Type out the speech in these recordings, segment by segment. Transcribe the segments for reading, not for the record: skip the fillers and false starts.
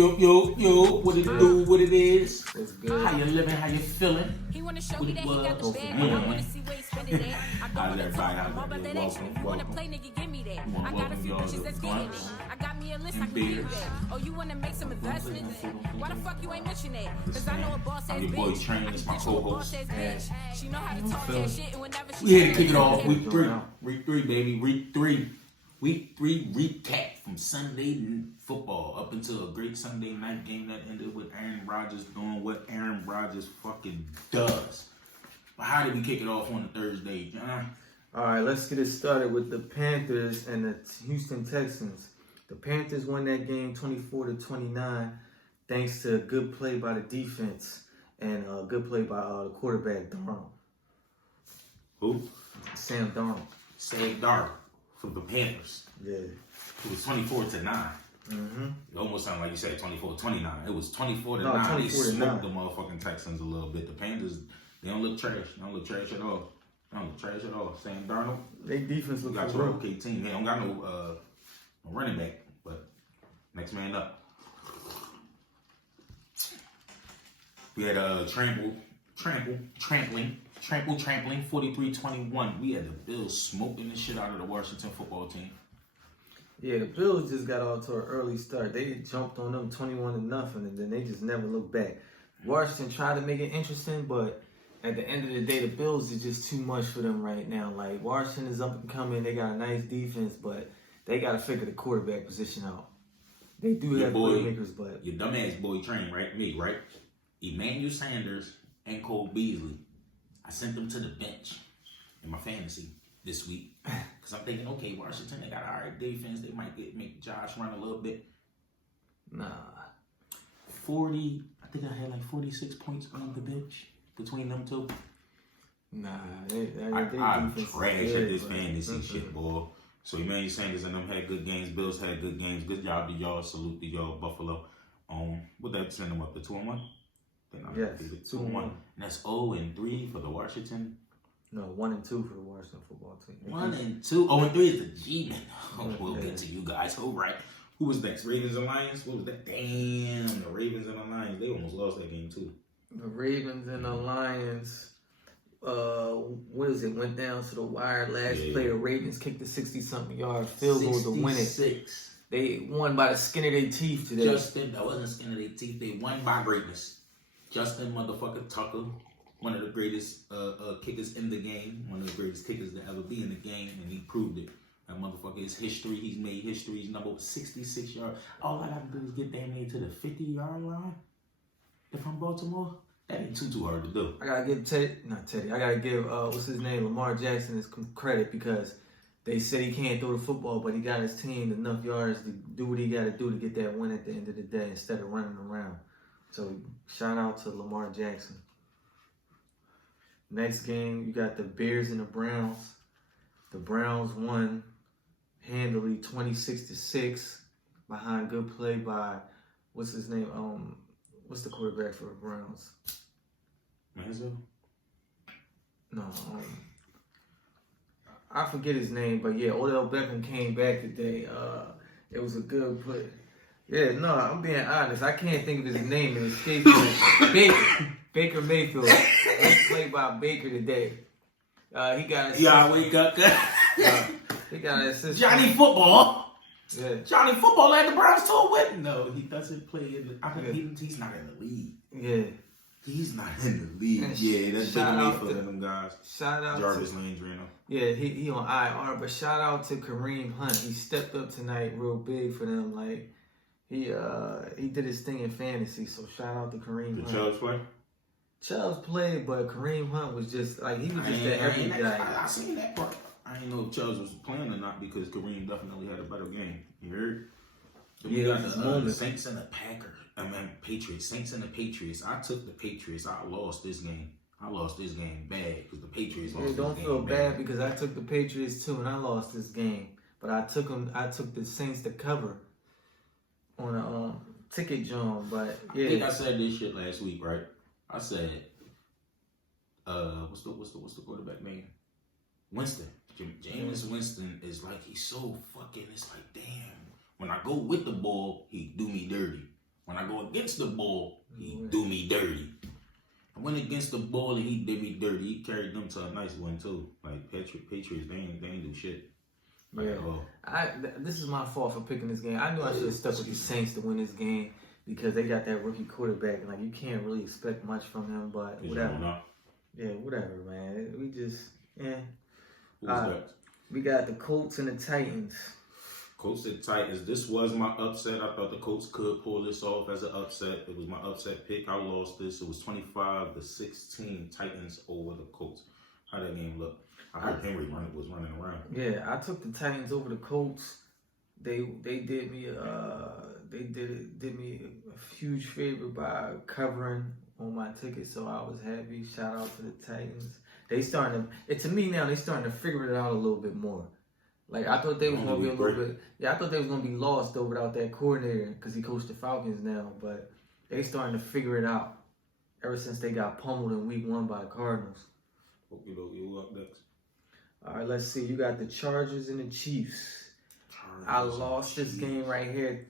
What it do, what it is. What's good? How you living, how you feeling? He wanna show What me it that he got the was. bag, but I wanna see where he spend it at. I How's don't wanna everybody? talk How's about everybody? that action. If you wanna play, nigga, give me that. I got a few bitches that's getting it. I got me a list, I can give you that. Oh, you wanna make some investments? Why the fuck you ain't mention that? Cause I know a boss ass I'm your boy bitch. Train, it's my co-host. She know how to talk that shit, and whenever she We here to kick it off. Week three, baby. Week three recap from Sunday football up until a great Sunday night game that ended with Aaron Rodgers doing what Aaron Rodgers fucking does. But how did we kick it off on a Thursday, John? All right, let's get it started with the Panthers and the Houston Texans. The Panthers won that game 24-29 thanks to a good play by the defense and a good play by the quarterback, Darnold. Who? Sam Darnold. Sam Darnold from the Panthers. Yeah. It was 24-9. Mm-hmm. It almost sounded like you said 24-29. It was 24-9. No, 24-9. They smoked the motherfucking Texans a little bit. The Panthers, they don't look trash. They don't look trash at all. Sam Darnold. They defense look got good. your okay team. They don't got no running back, but next man up. We had trampling, 43-21. We had the Bills smoking the shit out of the Washington football team. Yeah, the Bills just got off to an early start. They jumped on them 21-0, and then they just never looked back. Washington tried to make it interesting, but at the end of the day, the Bills is just too much for them right now. Like, Washington is up and coming. They got a nice defense, but they got to figure the quarterback position out. They do have playmakers, but... Your dumbass boy Train, right? Me, right? Emmanuel Sanders and Cole Beasley. I sent them to the bench in my fantasy this week. Because I'm thinking, okay, Washington, they got an alright defense. They might make Josh run a little bit. Nah. 40, I think I had like 46 points on the bench between them two. Nah. I'm trash at this fantasy shit, boy. So Emmanuel Sanders and them had good games. Bills had good games. Good job to y'all. Salute to y'all, Buffalo. Would that send them up to 2-1? Yes, 2-1. And that's 0-3 for the Washington. No, 1-2 for the Washington football team. 1-2. 0-3 is the G-Men. We'll get to you guys. Oh, right. Who was next? Ravens and Lions? What was that? Damn, the Ravens and the Lions. They almost lost that game, too. The Ravens and the Lions, went down to the wire last play. The Ravens kicked the 60-something yard field goal to win it. They won by the skin of their teeth today. That wasn't the skin of their teeth. They won by greatness. Justin motherfucker Tucker, one of the greatest kickers in the game, one of the greatest kickers to ever be in the game, and he proved it. That motherfucker is history. He's made history. He's number 66 yards. All I got to do is get damn near to the 50-yard line. If I'm Baltimore, that ain't too hard to do. I gotta give I gotta give what's his name, Lamar Jackson, his credit because they said he can't throw the football, but he got his team enough yards to do what he got to do to get that win at the end of the day instead of running around. So shout out to Lamar Jackson. Next game, you got the Bears and the Browns. The Browns won handily 26-6 behind good play by what's his name? What's the quarterback for the Browns? Manziel? No, I forget his name, but yeah, Odell Beckham came back today. It was a good play. Yeah, no, I'm being honest. I can't think of his name. It escaped me. Baker Mayfield. He played by Baker today. He got his wake up. he got his assist. Johnny Football. Yeah. Johnny Football led the Browns to a win. No, he doesn't play in the. He's not in the league. Yeah. He's not in the league. And that's Baker Mayfield and them guys. Shout out Jarvis Landry. Yeah, he on IR, but shout out to Kareem Hunt. He stepped up tonight real big for them. Like he did his thing in fantasy, so shout out to Kareem Hunt. Did Chubbs play? Chubbs played, but Kareem Hunt was just like he was just the every guy. I seen that part. I didn't know if Chubbs was playing or not because Kareem definitely had a better game. You heard? So we got the Saints and the Patriots. Saints and the Patriots. I took the Patriots. I lost this game. Bad because the Patriots lost. Don't feel bad because I took the Patriots too and I lost this game. But I took the Saints to cover on a ticket John. But yeah, I think I said this shit last week, right? I said, what's the quarterback name? Winston. Jameis Winston is like he's so fucking. It's like damn. When I go with the ball, he do me dirty. When I go against the ball, he do me dirty. I went against the ball and he did me dirty. He carried them to a nice win too. Like Patriots, they ain't do shit. Like, yeah. This is my fault for picking this game. I knew I should have stuck with the Saints to win this game because they got that rookie quarterback. Like, you can't really expect much from him, but whatever. Yeah, whatever, man. We just, we got the Colts and the Titans. Colts and Titans. This was my upset. I thought the Colts could pull this off as an upset. It was my upset pick. I lost this. It was 25-16 Titans over the Colts. How that game look? I heard Henry was running around. Yeah, I took the Titans over the Colts. They did me a huge favor by covering on my ticket, so I was happy. Shout out to the Titans. They starting to figure it out a little bit more. Like, I thought they was gonna be a little bit. Yeah, I thought they was gonna be lost though without that coordinator because he coached the Falcons now, but they starting to figure it out. Ever since they got pummeled in Week 1 by the Cardinals. Okay, you up next. All right, let's see. You got the Chargers and the Chiefs. I lost this game right here.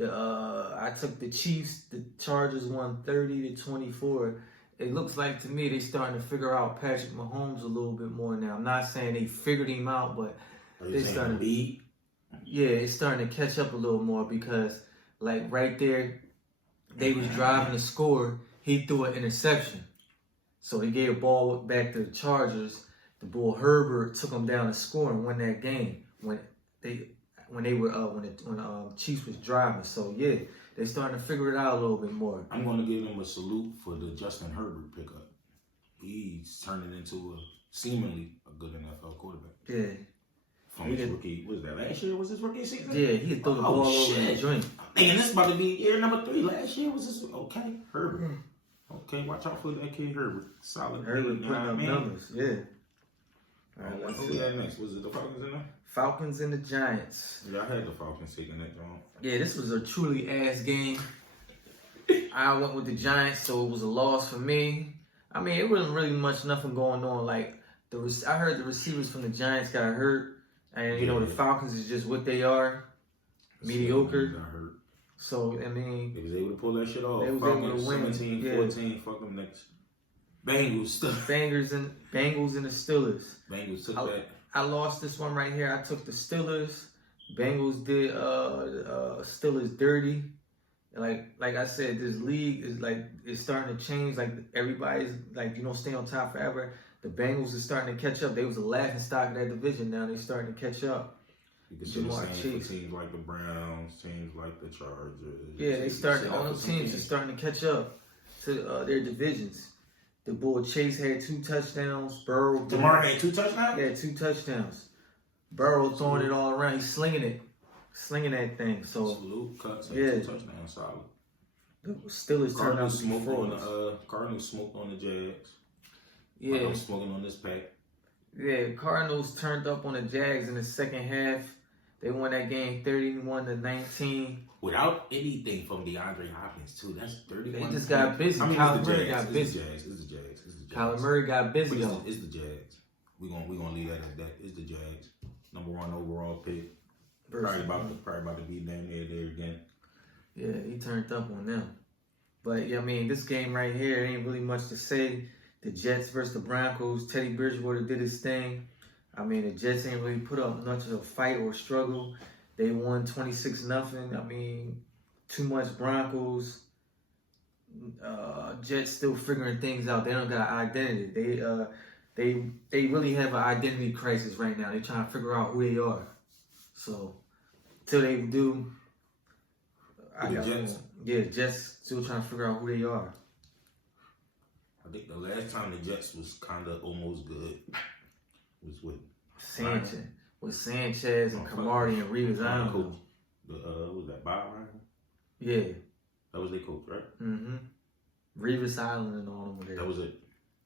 I took the Chiefs. The Chargers won 30-24. It looks like to me they starting to figure out Patrick Mahomes a little bit more now. I'm not saying they figured him out, but they starting to lead. Yeah, it's starting to catch up a little more because, like, right there, they was driving to score. He threw an interception, so he gave a ball back to the Chargers. The bull Herbert took them down to score and won that game when the Chiefs was driving. So yeah, they're starting to figure it out a little bit more. I'm going to give them a salute for the Justin Herbert pickup. He's turning into seemingly a good NFL quarterback. Yeah. From his rookie, was that last year? Was his rookie season? Yeah, he threw the ball over the joint. Man, this about to be year number 3. Last year was this okay? Herbert. Okay, watch out for that kid Herbert. Solid. Herbert putting up numbers. Yeah. All right, let's see. Next. Was it the Falcons in there? Falcons and the Giants. Yeah, I had the Falcons taking that joint. Yeah, this was a truly ass game. I went with the Giants, so it was a loss for me. I mean, it wasn't really nothing going on. Like, I heard the receivers from the Giants got hurt, and you know the Falcons is just what they are, mediocre. Got hurt. So I mean, they was able to pull that shit off. They was able to win. 17-14. Fuck them next. Bengals and the Steelers. Bengals took that. I lost this one right here. I took the Steelers. Bengals did Steelers dirty. Like I said, this league is it's starting to change. Like everybody's stay on top forever. The Bengals are starting to catch up. They was a laughing stock of that division. Now they're starting to catch up. You can see the same for teams like the Browns, teams like the Chargers. Yeah, they started. All those teams are starting to catch up to their divisions. The bull Chase had 2 touchdowns. Burrow. DeMar had 2 touchdowns? Yeah, 2 touchdowns. Burrow throwing it all around. He's slinging that thing. So salute, cuts, 2 touchdowns, solid. The Steelers turned out to be frauds. Cardinals smoked on the Jags. Yeah. I'm smoking on this pack. Yeah, Cardinals turned up on the Jags in the second half. They won that game 31-19. Without anything from DeAndre Hopkins, too. That's 31. They just got busy. Kyler Murray got busy. It's the Jags. Kyler Murray got busy, though. It's the Jags. We're gonna leave that at that. It's the Jags. Number 1 overall pick. Probably about to be down there again. Yeah, he turned up on them. But, yeah, I mean, this game right here, ain't really much to say. The Jets versus the Broncos. Teddy Bridgewater did his thing. I mean, the Jets ain't really put up much of a fight or struggle. They won 26-0. I mean, too much Broncos. Jets still figuring things out. They don't got an identity. They really have an identity crisis right now. They trying to figure out who they are. So, till they do, Jets still trying to figure out who they are. I think the last time the Jets was kind of almost good was with Sanchez and Kamari and Reeves Island. Was that Bob Ryan? Yeah. That was their coach, right? Mm-hmm. Reeves Island and all of them there. That was it.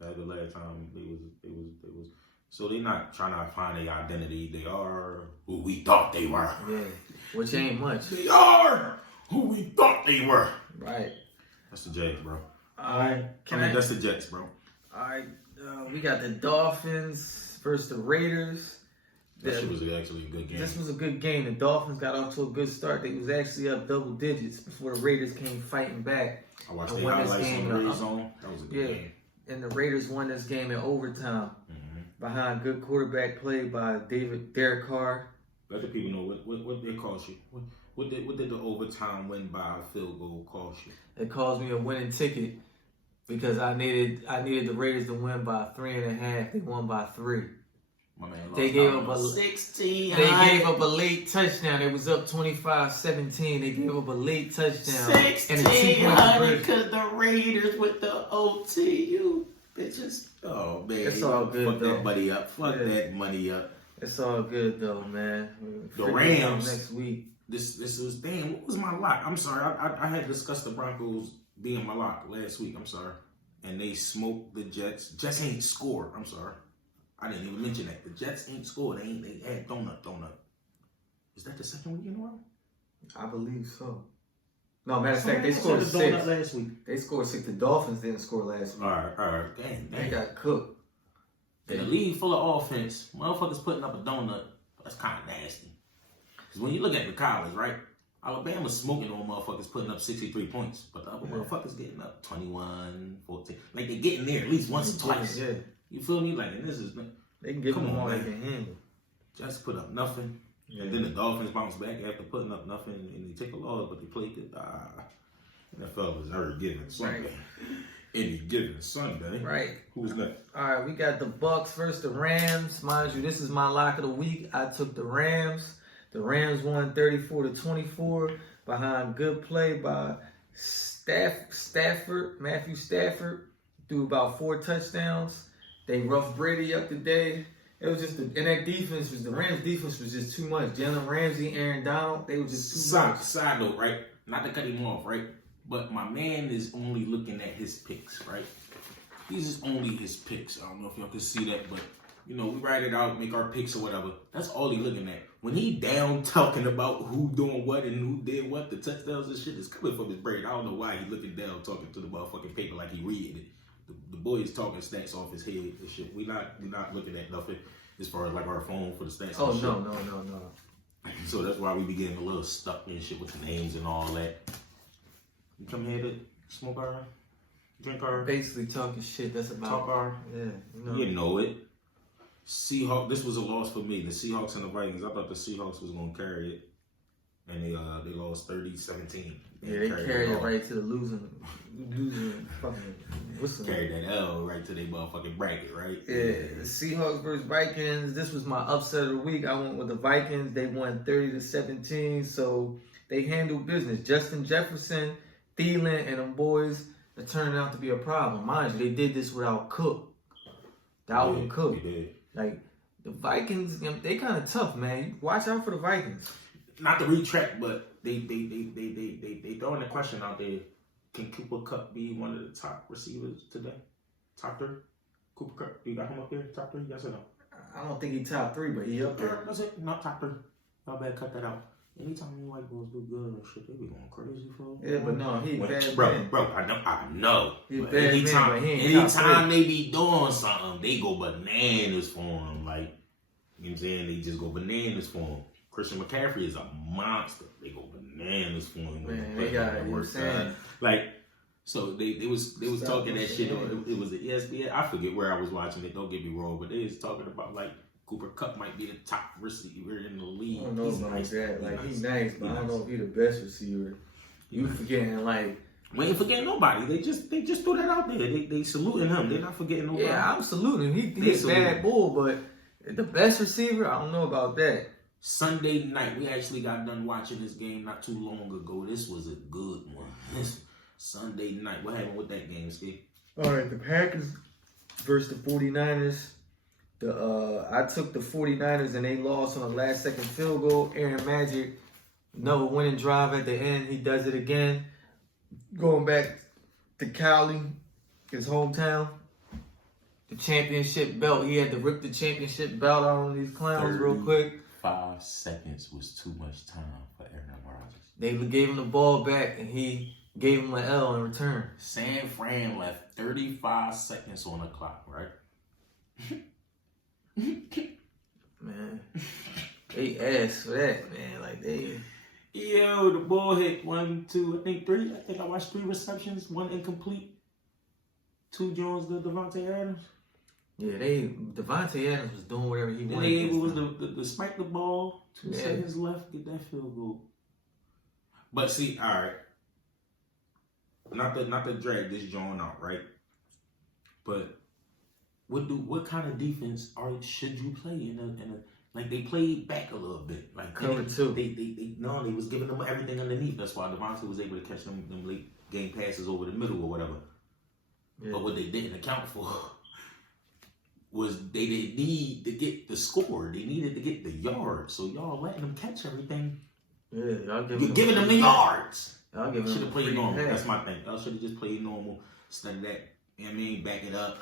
That was the last time they was. So they're not trying to find their identity. They are who we thought they were. Yeah. Which ain't much. They are who we thought they were. Right. That's the Jags, bro. All right. That's the Jets, bro. All right. We got the Dolphins versus the Raiders. That shit was actually a good game. This was a good game. The Dolphins got off to a good start. They was actually up double digits before the Raiders came fighting back. I watched the highlights on the Red Zone. That was a good game. And the Raiders won this game in overtime behind good quarterback play by Derek Carr. Let the people know what they cost you. What did the overtime win by a field goal cost you? It cost me a winning ticket because I needed the Raiders to win by 3.5. They won by 3. My man lost. They gave up a 16. They gave up a late touchdown. It was up 25-17. They gave up a late touchdown. 1600 because the Raiders with the OT. You bitches. Oh man, it's all good. Fuck that money up. Fuck that money up. It's all good though, man. The Rams next week. This was damn. What was my lock? I'm sorry. I had discussed the Broncos being my lock last week. I'm sorry, and they smoked the Jets. Jets ain't scored. I'm sorry. I didn't even mention that. The Jets ain't scored. They had donut. Is that the second week in a row? I believe so. No, matter of fact, they scored 6 last week. They scored 6. The Dolphins didn't score last week. All right. Dang. They got cooked. In a league full of offense, motherfuckers putting up a donut. That's kind of nasty. Because when you look at the college, right? Alabama's smoking on motherfuckers putting up 63 points. But the other motherfuckers getting up 21, 14. Like they getting there at least once or twice. Yeah. You feel me? Like, and this is... They can give them all they can handle. Just put up nothing. Yeah. And then the Dolphins bounce back after putting up nothing. And they take a loss, but they play good. NFL is every given Sunday. Right. Any given Sunday. Right. Who's next? All right, we got the Bucks versus the Rams. Mind you, this is my lock of the week. I took the Rams. The Rams won 34-24 behind good play by Matthew Stafford. Threw about 4 touchdowns. They roughed Brady up today. It was just, and that defense the Rams defense was just too much. Jalen Ramsey, Aaron Donald, they were just too much. Side note, right? Not to cut him off, right? But my man is only looking at his picks, right? These is only his picks. I don't know if y'all can see that, but you know, we write it out, make our picks or whatever. That's all he looking at. When he down talking about who doing what and who did what, the touchdowns and shit is coming from his brain. I don't know why he looking down talking to the motherfucking paper like he reading it. The boy is talking stats off his head and shit. We not looking at nothing as far as like our phone for the stats. Oh, and shit. No. So that's why we be getting a little stuck and shit with the names and all that. You come here to smoke our, drink our. Basically talking shit. That's about. Talk our. Yeah, you know it. Seahawks. This was a loss for me. The Seahawks and the Vikings. I thought the Seahawks was gonna carry it, and they lost 30-17. Yeah, they carried it right to the losing fucking whistle. Carried that L right to their motherfucking bracket, right? Yeah, the Seahawks versus Vikings. This was my upset of the week. I went with the Vikings. They won 30-17, so they handled business. Justin Jefferson, Thielen, and them boys, it turned out to be a problem. Mind you, they did this without Cook. Dalvin Cook. They did. Like, the Vikings, they kind of tough, man. Watch out for the Vikings. Not to retract, but they throwing the question out there. Can Cooper Kupp be one of the top receivers today? Top 3? Cooper Kupp, you got him up there? Top 3? Yes or no? I don't think he top 3, but he up there. That's it. Not top 3. Y'all better cut that out. Anytime you white boys do good and shit, they be going crazy for. Yeah, but no, he bad bro, man. Bro, I know. He bad man, but he ain't anytime they be doing something, they go bananas for him. Like, you know what I'm saying? They just go bananas for him. Christian McCaffrey is a monster. They go bananas for him. Man, they got it. Like, so they was talking that shit. It was the ESPN. I forget where I was watching it. Don't get me wrong, but they was talking about like Cooper Kupp might be the top receiver in the league. I don't know about that. Like he's nice, but I don't know if he's the best receiver. You forgetting like. We ain't forgetting nobody. They just threw that out there. They saluting him. They're not forgetting nobody. Yeah, I'm saluting him. He's a bad bull, but the best receiver, I don't know about that. Sunday night, we actually got done watching this game not too long ago. This was a good one. Sunday night. What happened with that game, Steve? All right, the Packers versus the 49ers. I took the 49ers and they lost on a last-second field goal. Aaron Magic, another winning drive at the end. He does it again. Going back to Cali, his hometown. The championship belt. He had to rip the championship belt out on these clowns real quick. 5 seconds was too much time for Aaron Rodgers. They gave him the ball back and he gave him an L in return. San Fran left 35 seconds on the clock, right? man. They asked for that, man. Like, they... Yo, the ball hit 1, 2, I think 3. I think I watched 3 receptions, 1 incomplete. 2 Jones to Devontae Adams. Yeah, Devontae Adams was doing whatever he wanted. And they able was to spike the ball, 2 Yeah. seconds left, get that field goal. But see, all right, not to drag this joint out, right? But what kind of defense should you play in a like they played back a little bit, like cover 2. They was giving them everything underneath. That's why Devontae was able to catch them late game passes over the middle or whatever. Yeah. But what they didn't account for was they didn't need to get the score. They needed to get the yards. So y'all letting them catch everything. Yeah, y'all You're giving them the yards. Y'all giving should them have played normal. pass. That's my thing. Y'all should have just played normal. Instead of that, you know what I mean? Back it up.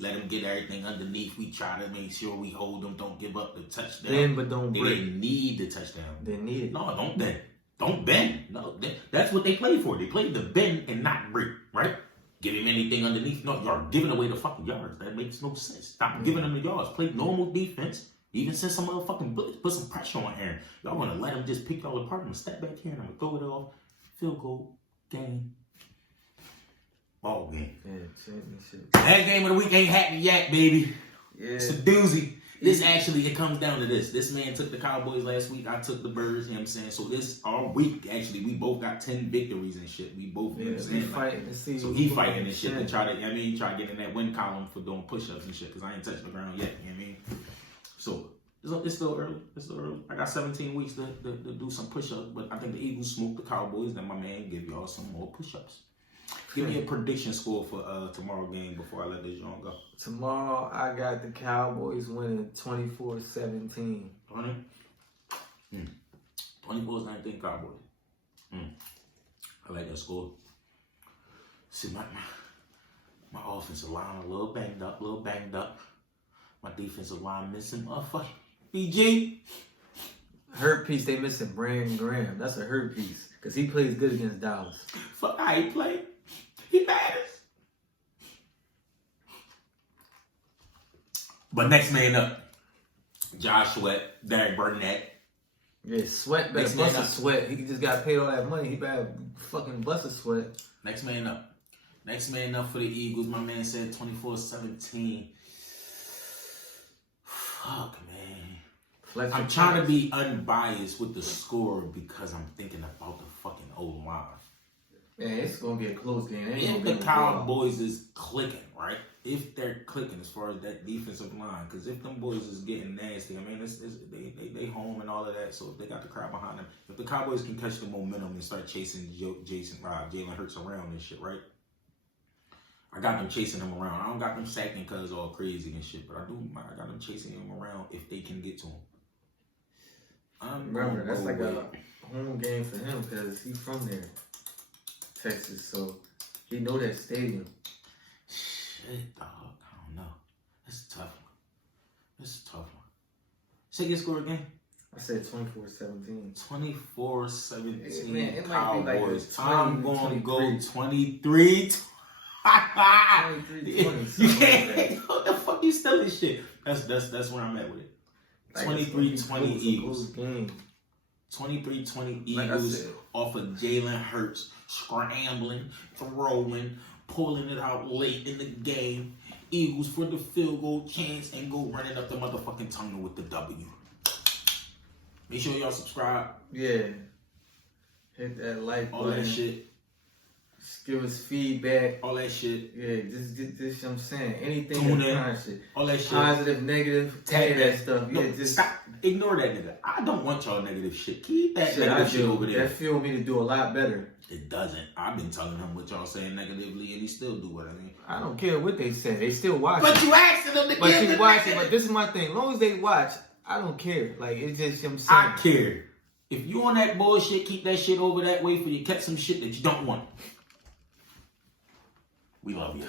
Let them get everything underneath. We try to make sure we hold them. Don't give up the touchdown. Bend, but don't they break. didn't need the touchdown. They need it. No, don't bend. Don't bend. No, that's what they played for. They played to bend and not break, right? Give him anything underneath. No, you're giving away the fucking yards. That makes no sense. Stop giving them the yards. Play normal defense. Even send some motherfucking blitz. Put some pressure on Aaron. Y'all want to let him just pick y'all apart. I'm going to step back here and I'm going to throw it off. Field goal. Game. Ball game. Yeah, championship. That game of the week ain't happening yet, baby. Yeah. It's a doozy. This actually, it comes down to this. This man took the Cowboys last week. I took the Birds, you know what I'm saying? So this, our week, actually, we both got 10 victories and shit. We both, you know what I'm saying? Fighting to see so he fighting and shit to try to, I mean, try to get in that win column for doing push-ups and shit, because I ain't touched the ground yet, you know what I mean? So, it's still early. It's still early. I got 17 weeks to do some push-ups, but I think the Eagles smoked the Cowboys, then my man give y'all some more push-ups. Give me a prediction score for tomorrow game before I let this young go. Tomorrow, I got the Cowboys winning 24-17. 20? 24-17 Cowboys. I like that score. See, my offensive line a little banged up. My defensive line missing motherfucker. BG. Hurt piece, they missing Brandon Graham. That's a hurt piece. Because he plays good against Dallas. Fuck how he played. He matters. But next man up, Josh Sweat, Derek Burnett. Yeah, Sweat better bust a Sweat. He just got paid all that money. He better fucking bust a Sweat. Next man up. Next man up for the Eagles. My man said 24-17. Fuck, man. I'm trying to be unbiased with the score because I'm thinking about the fucking old line. Man, it's going to be a close game. If the Cowboys is clicking, right? If they're clicking as far as that defensive line, because if them boys is getting nasty, I mean, they home and all of that, so if they got the crowd behind them, if the Cowboys can catch the momentum and start chasing Jalen Hurts around and shit, right? I got them chasing him around. I don't got them sacking because all crazy and shit, but I got them chasing him around if they can get to him. Remember, that's like a home game for him because he's from there, Texas, so he know that stadium. Shit, dog. I don't know. That's a tough one. Say your score again. I said 24-17. 24-17 Man, it might Cowboys. be like I'm going to go 23. 23-20. You can't. What the fuck you still this shit? That's where I'm at with it. 23-20 Eagles. 23-20 Eagles off of Jalen Hurts scrambling, throwing, pulling it out late in the game. Eagles for the field goal chance and go running up the motherfucking tunnel with the W. Make sure y'all subscribe. Yeah. Hit that like all button. That shit. Just give us feedback. All that shit. Yeah, just get this, I'm saying. Anything Tune that in. kind of shit. All that shit. Positive, negative, tag that stuff. No, Yeah, just stop. Ignore that nigga. I don't want y'all negative shit. Keep that negative shit over there. That fuel me to do a lot better. It doesn't. I've been telling him what y'all saying negatively, and he still do what I mean. I don't care what they say. They still watch. But you asking them to But give you the watch it. negative. But this is my thing. As long as they watch, I don't care. Like, it's just, I'm saying. I care. If you on that bullshit, keep that shit over that way for you catch some shit that you don't want. We love you.